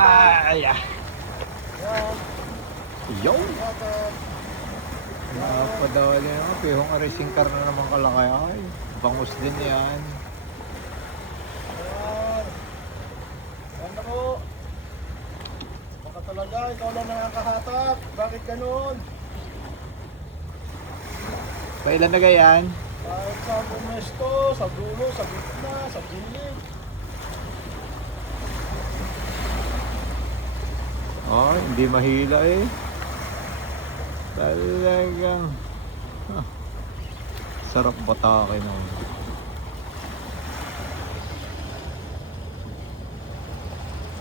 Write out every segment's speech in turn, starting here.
Ay, yo. Napadali naman, pihong racing car na naman kalakay. Ay, bangus din yan. Ganda ko. Baka talaga, ikaw lang nakakahatak. Bakit ganun? Kailan na gayan? Kahit sa pumesto, sa dulo, sa gitna, sa gilid. Oh, hindi mahila eh. Talagang sarap batake mo.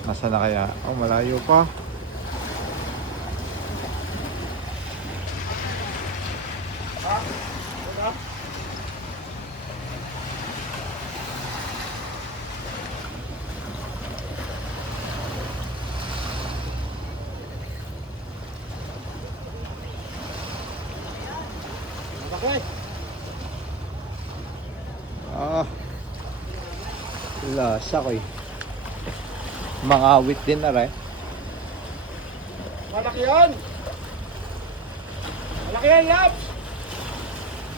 Nasaan na kaya? Oh, malayo pa. Wala? Okay. Ah, lasa ko eh. Mga awit din na rin. Malaki yan! Malaki yan, Labs!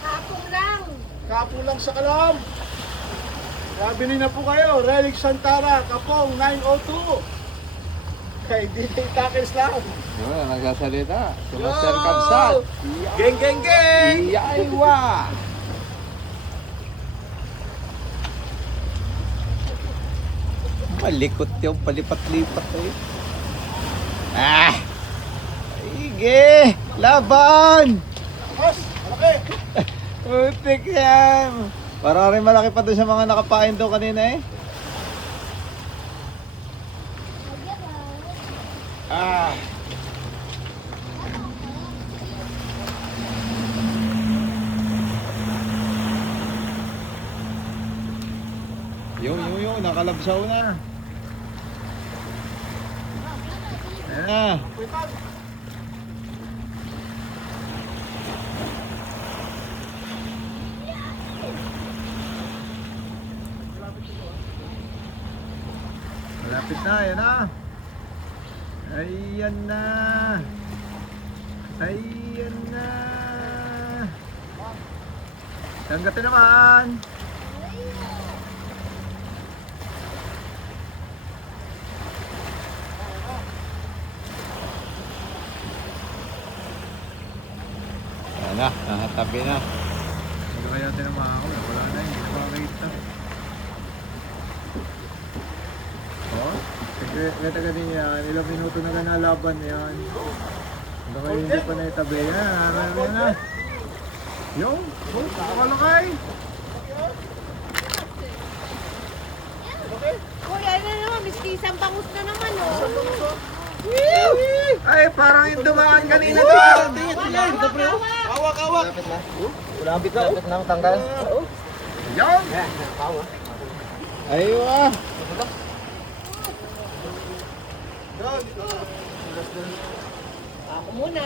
Kapong lang. Kapo lang sa kalam. Nabili na po kayo, Relic Santara, Kapong 902. Kay DJ Takers lang. Yun, nagsasalita. Si Master Kabsat. Geng, geng, geng! Iyaiwa! Malikot yung palipat-lipat eh. Ah! Sige! Laban! Mas, malaki! Utik yan! Para rin malaki pa doon sa mga nakapain doon kanina eh. Ah! Yung, nakalabsaw na. Ayan na. Malapit na, ayan na. Ayan na. Ayan na. Tanggatin naman. Ayan na, nakatabi na. Hindi kaya tinamaan ako. Wala na, hindi ko makakita. Oh, kaya ganyan yan. Ilang minuto na nalaban yan. Hanggang ngayon hindi pa naitabi yan. Narami na. Yung, nakalakay. Uy, ano naman, miski isang bangus na naman, oh. Ay, parang yung dumaan kanina doon. Awak, awak! Lapit na ang tanggal. Yung! Aywa! Ako muna.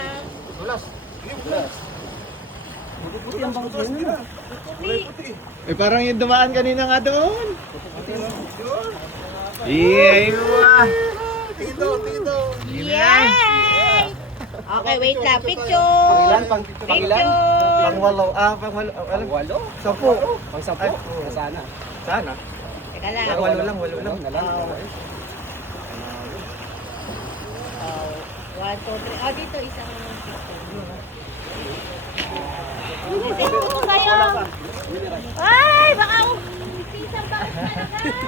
Eh, parang yung dumaan kanina nga doon. Aywa! Tito, tito! Yay! Okay, wait lang. Picture! Pangilan? Pangilan? Picture! Pangwalo. Pangwalo. Pangwalo? 10. Pang 10? Sana. Sana. Teka lang. Walo lang. One, two, three. Oh, dito isang picture. Dito ko kayo. Ay, baka isang bangus talaga.